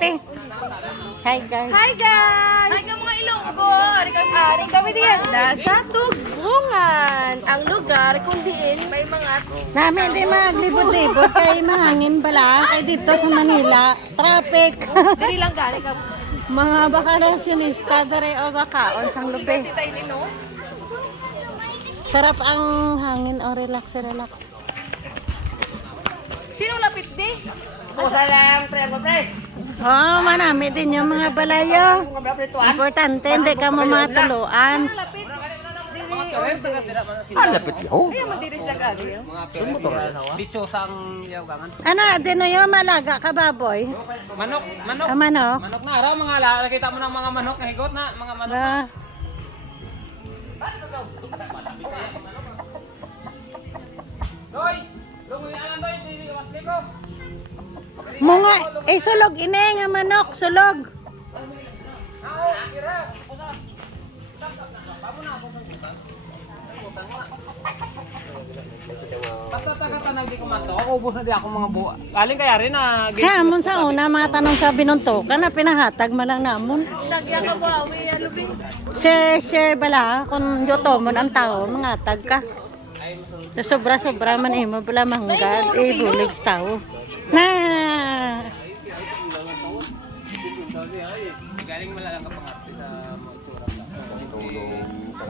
te. Hi guys. Hi guys! Hi ka mga Ilonggo! Ari kami diyan sa Tugbungan. Ang lugar kung diin may mga Namin di maglibot-libot kay mahangin bala. Kay dito sa Manila, traffic. dili lang gani ka. Mga bakalasyonista dere o gakaon sang lubi. Tita ini no. Sarap ang hangin o relax. Sino lapit di? Oh, manami din yung mga balayo. Importante, hindi ka mamatuluan. Lapit. Lapit yun. Ay madiris lang agi. Bicho sang yawangan. Ano, din yung malaga ka baboy? Manok. Manok. Manok na araw mga ala. Nakita mo ng mga manok na higot na mga manok. Ah. Doy, lungoy alam doy, di wasli ko. Mga, sulog ine nga manok, sulog. Nao, kira. Basta taga-tanang di kumato. Ako ubos na di ako mga buwa. Galing kaya rin na. Hamon sa una, mga tanong sa binuntukan na pinahatag man lang namon. Nagya ka ba? Uy, alubing. Share bala, kung yoto mo ang tao, mga tag ka. So, sobra man mo bala manggad, bulig sa tao. Na! Galing malalang ka pa nga.